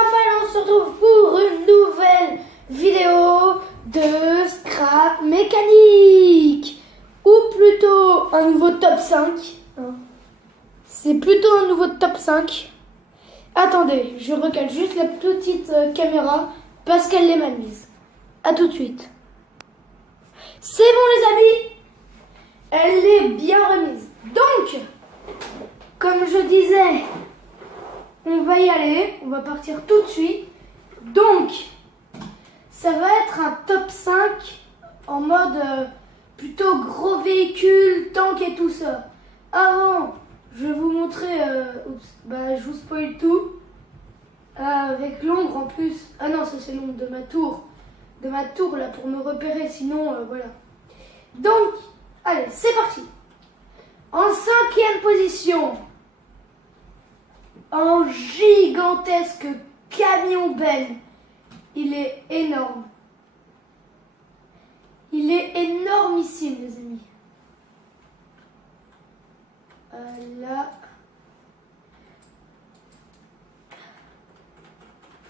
Raphaël, on se retrouve pour une nouvelle vidéo de scrap mécanique. Ou plutôt un nouveau top 5. C'est plutôt un nouveau top 5. Attendez, je recale juste la petite caméra parce qu'elle l'est mal mise. A tout de suite. C'est bon les amis, elle est bien remise. Donc, comme je disais, on va y aller, on va partir tout de suite. Donc, ça va être un top 5 en mode plutôt gros véhicule, tank et tout ça. Avant, je vais vous montrer, je vous spoil tout. Avec l'ombre en plus. Ah non, ça c'est l'ombre de ma tour. De ma tour là pour me repérer, sinon voilà. Donc, allez, c'est parti. En 5e position, un gigantesque camion Ben. Il est énorme. Il est énormissime, les amis. Là.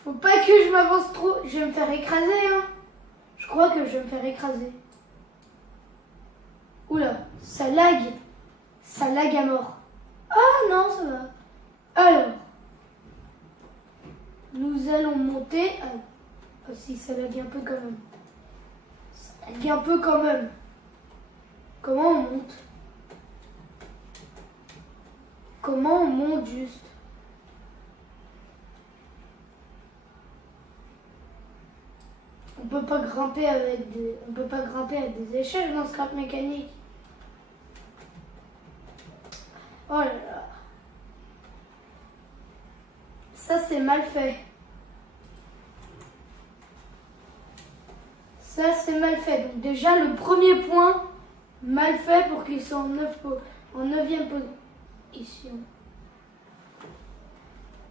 Faut pas que je m'avance trop. Je vais me faire écraser, hein. Je crois que je vais me faire écraser. Oula, ça lag. Ça lag à mort. Ah non, ça va. Alors, nous allons monter. Ah si, ça lag un peu quand même. Ça lag un peu quand même. Comment on monte? Comment on monte juste? On peut pas grimper avec des échelles dans scrap mécanique. Oh là là. Ça c'est mal fait. Ça c'est mal fait. Donc déjà le premier point mal fait pour qu'ils soient en 9e position.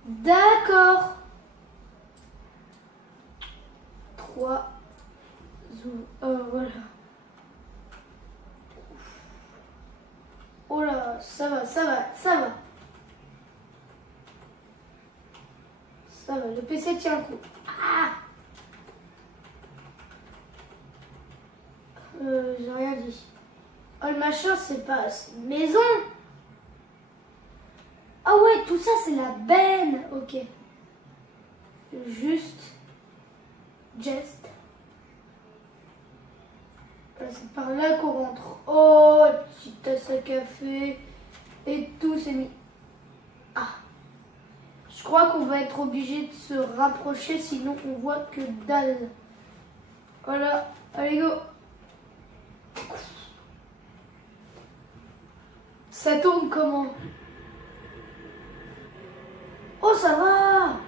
D'accord. 3 zoom. Voilà. Oh là, ça va. Ça va, le PC tient le coup. Ah, j'ai rien dit. Oh, le machin, c'est une maison. Ah ouais, tout ça, c'est la benne. Ok. Juste. C'est par là qu'on rentre. Oh, petite tasse à café. Et tout s'est mis. Ah. Je crois qu'on va être obligé de se rapprocher, sinon on voit que dalle. Voilà. Allez, go. Ça tourne comment? Oh, ça va.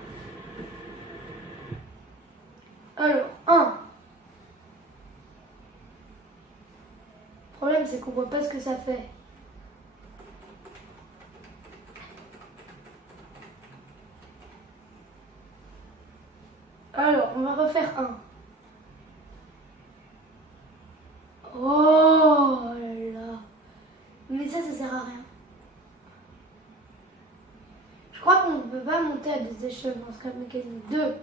Alors, 1. Le problème, c'est qu'on voit pas ce que ça fait. Alors, on va refaire 1. Oh là là. Mais ça sert à rien. Je crois qu'on ne peut pas monter à des échelles dans scrap mécanique. 2.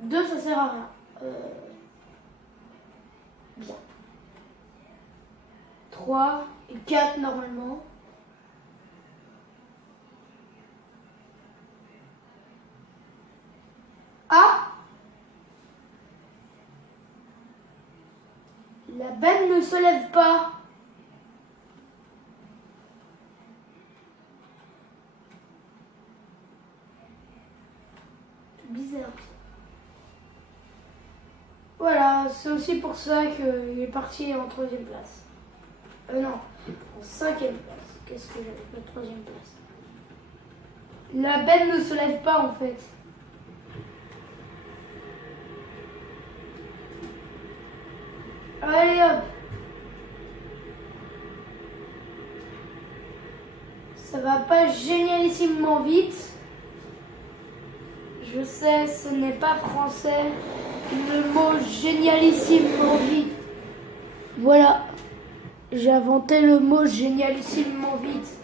2, ça sert à rien. Bien. 3 et 4 normalement. Ah! La benne ne se lève pas. C'est bizarre. Voilà, c'est aussi pour ça qu'il est parti en 3e place. Non, en 5e place. Qu'est-ce que j'avais pas 3e place? La benne ne se lève pas en fait. Allez hop. Ça va pas génialissimement vite. Je sais, ce n'est pas français. Le mot génialissimement vite. Voilà. J'ai inventé le mot génialissimement vite.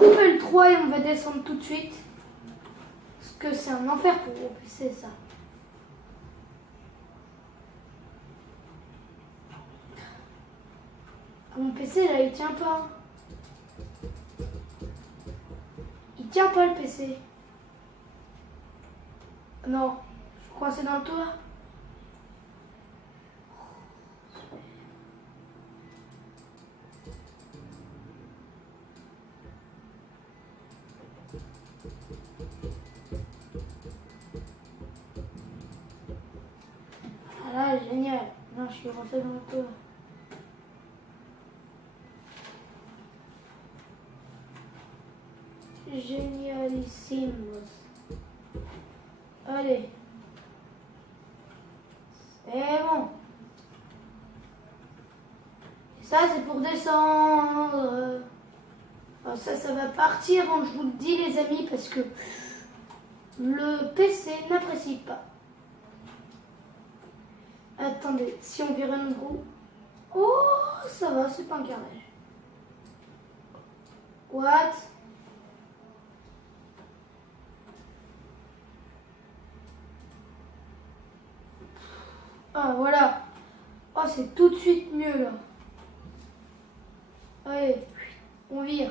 couper le 3 et on va descendre tout de suite. Parce que c'est un enfer pour mon PC, ça. Mon PC, là, il tient pas. Il tient pas, le PC. Non, je suis coincé dans le toit. Ah là, génial. Non, je suis rentré dans le toit. Génialissime. Allez. C'est bon. Et ça, c'est pour descendre. Alors ça va partir, hein, je vous le dis, les amis, parce que le PC n'apprécie pas. Attendez, si on vire une roue. Oh, ça va, c'est pas un carrelage. What? Ah, voilà. Oh, c'est tout de suite mieux, là. Allez, on vire.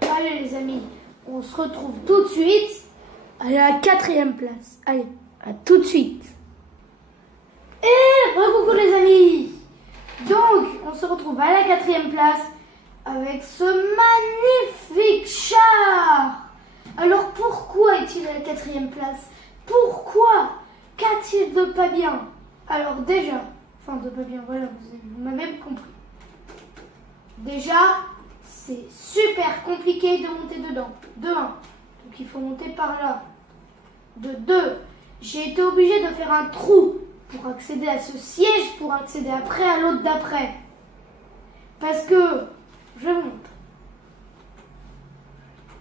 Allez, les amis, on se retrouve tout de suite à la 4e place. Allez, à tout de suite. Et coucou les amis. Donc, on se retrouve à la 4e place avec ce magnifique char. Alors, pourquoi est-il à la 4e place? Pourquoi? Qu'a-t-il de pas bien? Alors déjà, enfin de pas bien, voilà, vous m'avez compris. Déjà, c'est super compliqué de monter dedans. De 1, donc il faut monter par là. De 2, j'ai été obligée de faire un trou pour accéder à ce siège, pour accéder après à l'autre d'après. Parce que, je monte.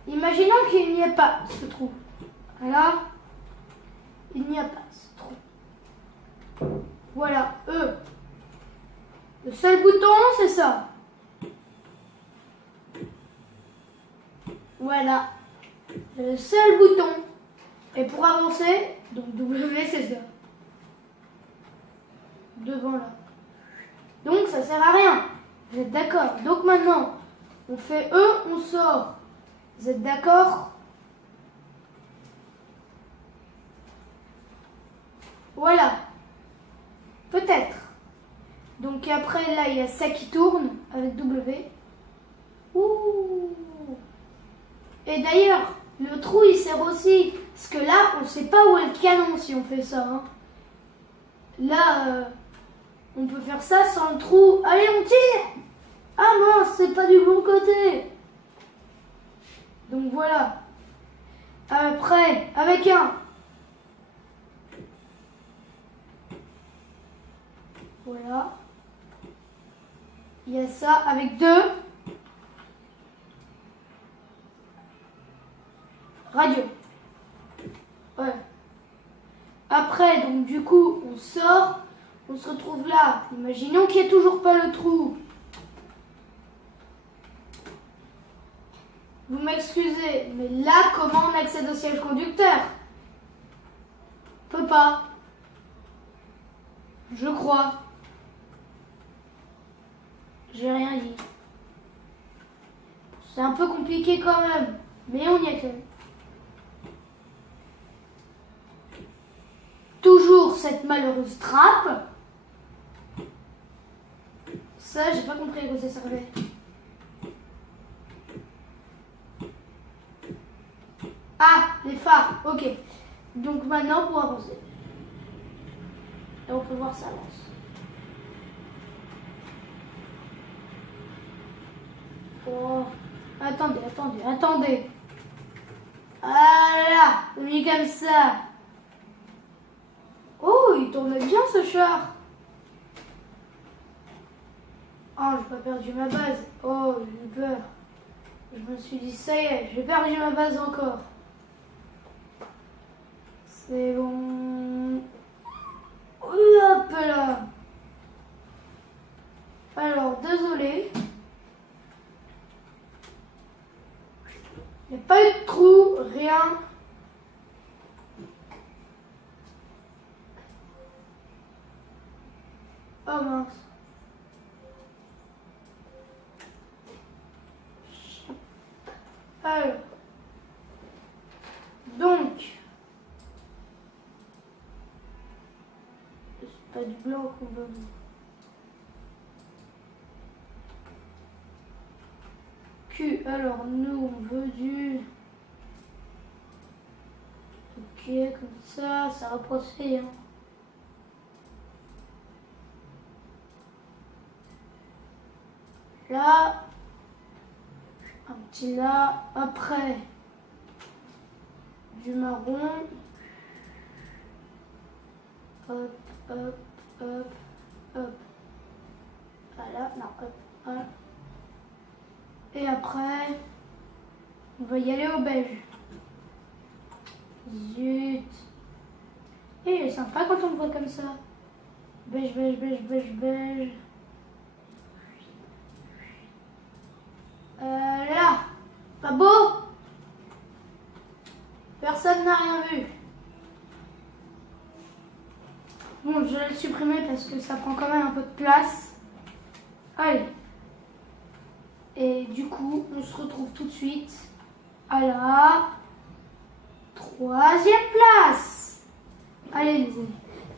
Imaginons qu'il n'y ait pas ce trou. Là, il n'y a pas ce trou. Voilà, le seul bouton, c'est ça. Voilà, le seul bouton. Et pour avancer, donc W, c'est ça. Devant là. Donc ça sert à rien. Vous êtes d'accord? Donc maintenant, on fait E, on sort. Vous êtes d'accord? Voilà. Peut-être. Donc après, là, il y a ça qui tourne avec W. Ouh. Et d'ailleurs, le trou, il sert aussi. Parce que là, on ne sait pas où est le canon si on fait ça. Hein. Là, on peut faire ça sans le trou. Allez, on tire. Ah mince, c'est pas du bon côté. Donc voilà. Après, avec un. Voilà. Il y a ça avec 2. Radio. Ouais. Après, donc du coup, on sort. On se retrouve là. Imaginons qu'il n'y ait toujours pas le trou. Vous m'excusez, mais là, comment on accède au siège conducteur? On peut pas. Je crois. J'ai rien dit. C'est un peu compliqué quand même, mais on y est quand même. Toujours cette malheureuse trappe. Ça, j'ai pas compris à quoi ça servait. Ah, les phares, ok. Donc maintenant, pour avancer. Et on peut voir ça avance. Oh, attendez. Voilà, mis comme ça. Oh, il tourne bien ce char. Oh, j'ai pas perdu ma base. Oh, j'ai eu peur. Je me suis dit, ça y est, j'ai perdu ma base encore. C'est bon. Hop là. Alors, désolé. pas eu de trou, rien. Oh mince. Alors. Donc. C'est pas du blanc qu'on veut. Q. Alors nous on veut du. Ok, comme ça va passer. Hein. Là, un petit là, après du marron, hop, hop, hop, hop, voilà, non, hop, voilà. Et après, on va y aller au beige. Zut. Et il est sympa quand on le voit comme ça. Beige, beige, beige, beige, beige. Là, pas beau? Personne n'a rien vu. Bon, je vais le supprimer parce que ça prend quand même un peu de place. Allez. Et du coup, on se retrouve tout de suite à la 3e place. Allez les amis,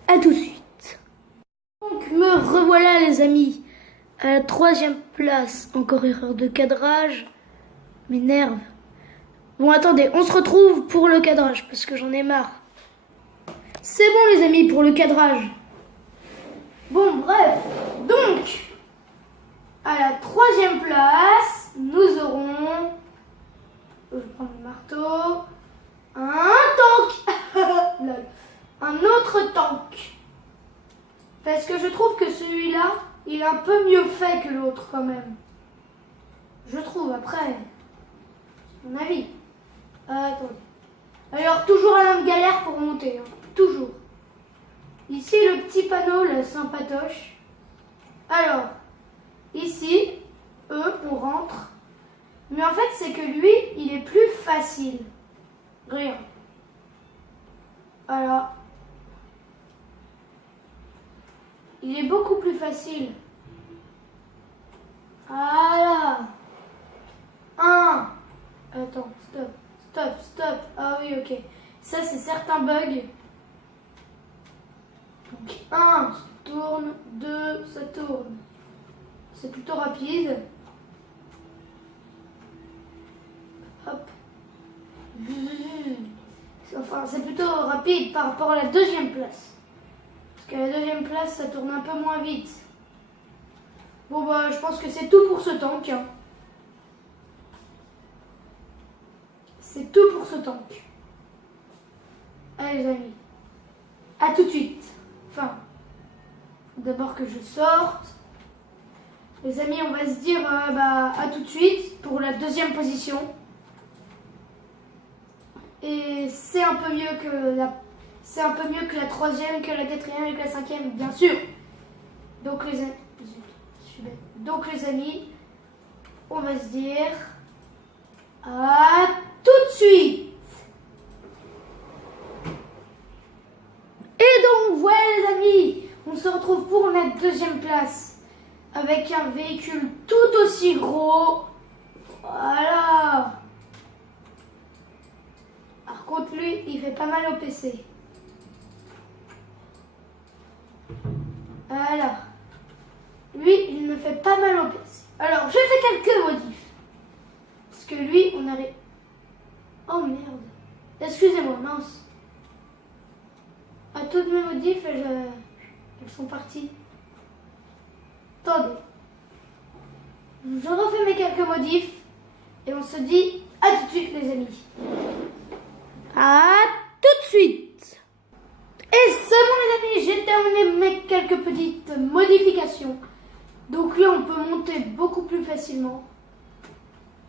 à tout de suite. Donc me revoilà les amis. À la 3e place, encore erreur de cadrage. M'énerve. Bon, attendez, on se retrouve pour le cadrage, parce que j'en ai marre. C'est bon les amis, pour le cadrage. Bon, bref. Donc, à la 3e place, nous aurons... Je vais prendre le marteau. Un tank. Un autre tank. Parce que je trouve que celui-là, il est un peu mieux fait que l'autre quand même. Je trouve, après, c'est mon avis. Attendez. Alors, toujours la même galère pour monter. Hein. Toujours. Ici, le petit panneau, là, sympatoche. Alors, ici, on rentre. Mais en fait, c'est que lui, il est plus facile. Regarde. Voilà. Il est beaucoup plus facile. Voilà. Attends, stop. Ah oui, ok. Ça, c'est certains bugs. Donc, 1, ça tourne. 2, ça tourne. C'est plutôt rapide. Hop. Enfin, c'est plutôt rapide par rapport à la 2e place. Parce qu'à la 2e place, ça tourne un peu moins vite. Bon, bah, je pense que c'est tout pour ce tank. Hein. C'est tout pour ce tank. Allez, les amis. À tout de suite. Enfin, d'abord que je sorte. Les amis, on va se dire à tout de suite pour la 2e position. Et c'est un peu mieux que la 3e, que la 4e et que la 5e, bien sûr. Donc les amis, on va se dire à tout de suite. Et donc voilà les amis, on se retrouve pour la 2e place avec un véhicule tout aussi gros. Voilà. Par contre lui, il fait pas mal au PC. Alors, lui, il me fait pas mal au PC. Alors, je fais quelques modifs. Parce que lui, on avait... Oh merde. Excusez-moi, mince. À toutes mes modifs, elles sont parties. Attendez. Je refais mes quelques modifs. Et on se dit à tout de suite, les amis. À tout de suite. Et c'est bon, les amis, j'ai terminé mes quelques petites modifications. Donc là, on peut monter beaucoup plus facilement.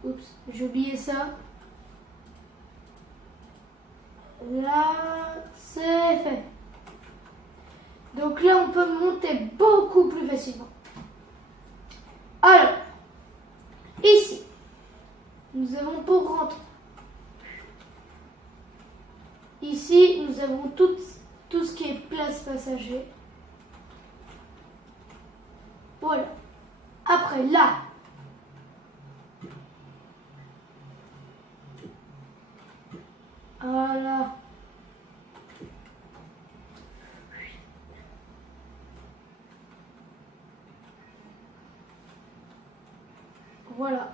Oups, j'ai oublié ça. Là, c'est fait. Donc là, on peut monter beaucoup plus facilement. Alors, ici, nous avons pour rentrer Donc tout ce qui est place passager. Voilà. Après là. Voilà. Voilà.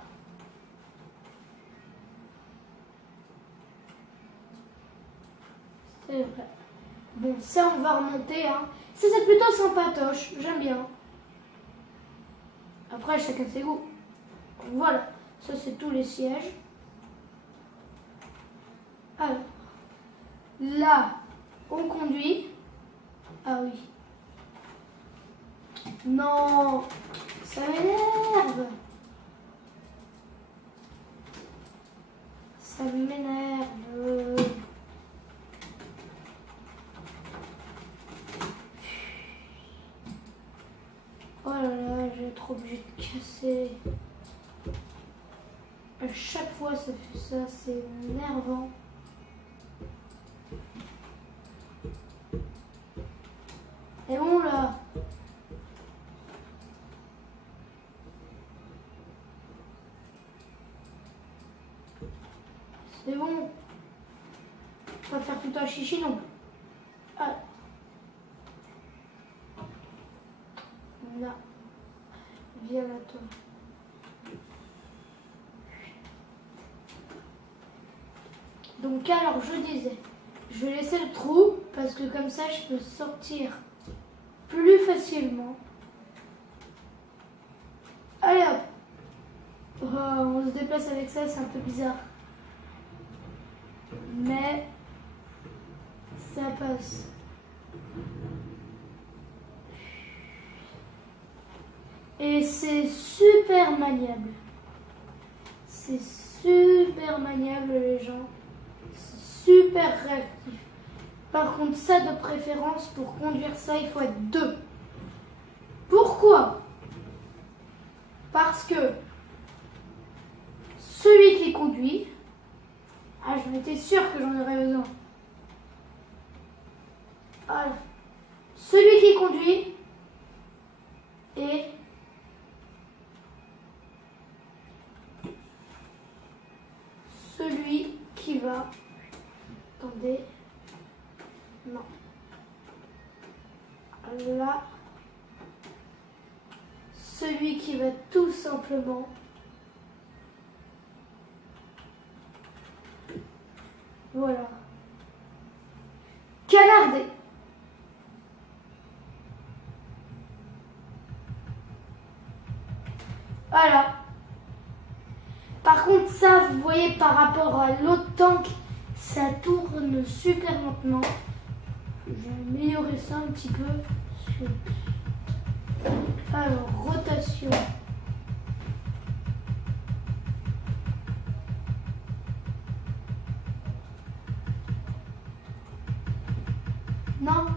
C'est vrai. Bon, ça, on va remonter. Hein. Ça, c'est plutôt sympatoche. J'aime bien. Après, chacun ses goûts. Voilà. Ça, c'est tous les sièges. Alors. Là, on conduit. Ah oui. Non. Ça m'énerve. Ça m'énerve. Oh là là, je vais être obligée de casser. À chaque fois, ça fait ça, c'est énervant. Et bon là. C'est bon. Pas faire tout un chichi non plus. Ah. Là. Viens là toi. Donc alors je disais, je vais laisser le trou parce que comme ça je peux sortir plus facilement. Allez hop. Oh, on se déplace avec ça, c'est un peu bizarre. Mais ça passe. Et c'est super maniable. C'est super maniable les gens. C'est super réactif. Par contre ça de préférence pour conduire ça il faut être deux. Pourquoi? Parce que celui qui conduit, ah je m'étais sûre que j'en aurais besoin. Voilà. Celui qui conduit et celui qui va. Attendez. Non. Là. Celui qui va tout simplement. Voilà. Canarder. Voilà. Par contre, ça, vous voyez, par rapport à l'autre tank, ça tourne super lentement. Je vais améliorer ça un petit peu. Alors, rotation. Non.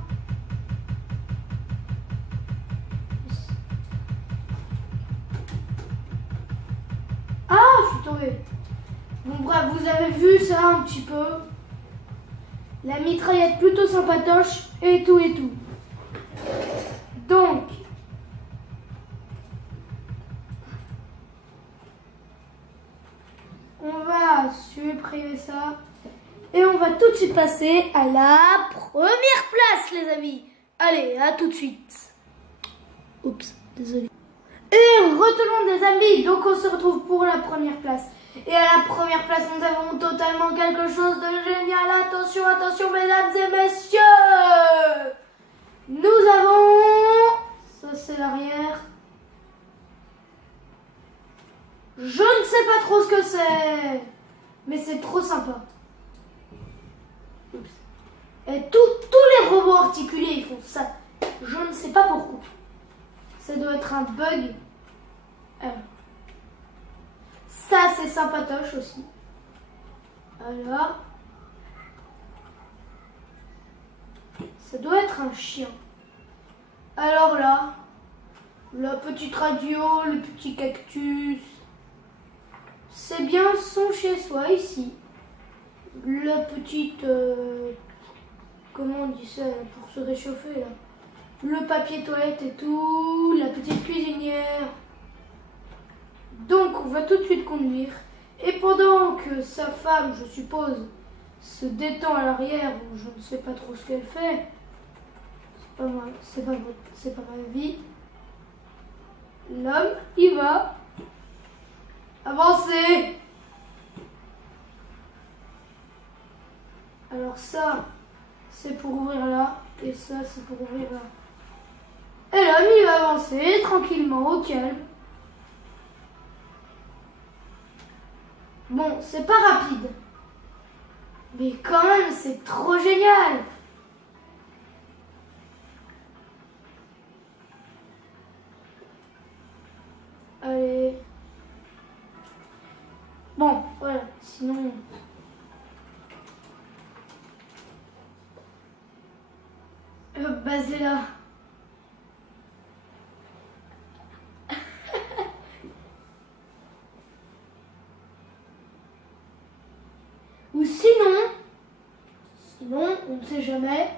Ah, je suis tombée. Bon, bref, vous avez vu ça un petit peu. La mitraillette plutôt sympatoche et tout et tout. Donc, on va supprimer ça. Et on va tout de suite passer à la première place, les amis. Allez, à tout de suite. Oups, désolé. Et retournons les amis, donc on se retrouve pour la première place. Et à la première place, nous avons totalement quelque chose de génial. Attention, attention, mesdames et messieurs. Nous avons... Ça, c'est l'arrière. Je ne sais pas trop ce que c'est. Mais c'est trop sympa. Oups. Et tous les robots articulés, ils font ça. Je ne sais pas pourquoi. Ça doit être un bug. Ça, c'est sympatoche aussi. Alors, ça doit être un chien. Alors là, la petite radio, le petit cactus. C'est bien son chez soi ici. La petite... comment on dit ça là, pour se réchauffer là? Le papier toilette et tout, la petite cuisinière. Donc on va tout de suite conduire. Et pendant que sa femme, je suppose, se détend à l'arrière, ou je ne sais pas trop ce qu'elle fait, c'est pas ma vie. L'homme, il va avancer. Alors ça, c'est pour ouvrir là, et ça, c'est pour ouvrir là. Et l'homme, il va avancer tranquillement, au calme. Bon, c'est pas rapide. Mais quand même, c'est trop génial. Allez. Bon, voilà, sinon... basé là. Ou sinon, on ne sait jamais,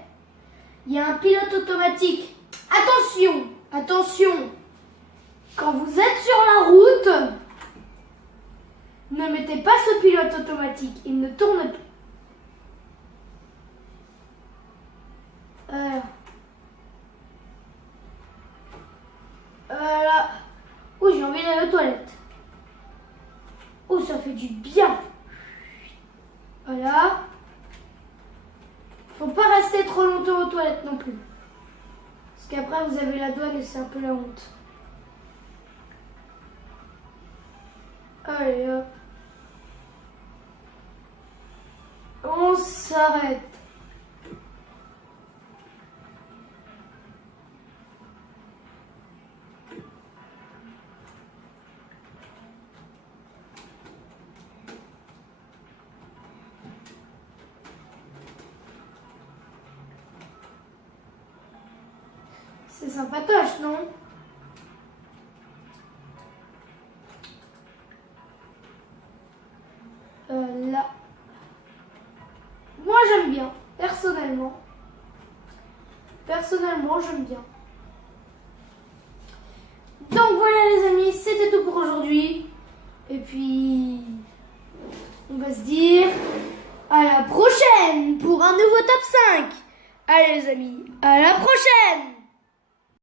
il y a un pilote automatique. Attention, attention, quand vous êtes sur la route, ne mettez pas ce pilote automatique, il ne tourne pas. Voilà. Oh, j'ai envie d'aller aux toilettes. Oh, ça fait du bien. Voilà. Faut pas rester trop longtemps aux toilettes non plus. Parce qu'après, vous avez la douane et c'est un peu la honte. Allez, hop. On s'arrête. C'est sympatoche, non? Là. Moi, j'aime bien, personnellement. Personnellement, j'aime bien. Donc voilà les amis, c'était tout pour aujourd'hui. Et puis, on va se dire à la prochaine pour un nouveau top 5. Allez les amis, à la prochaine!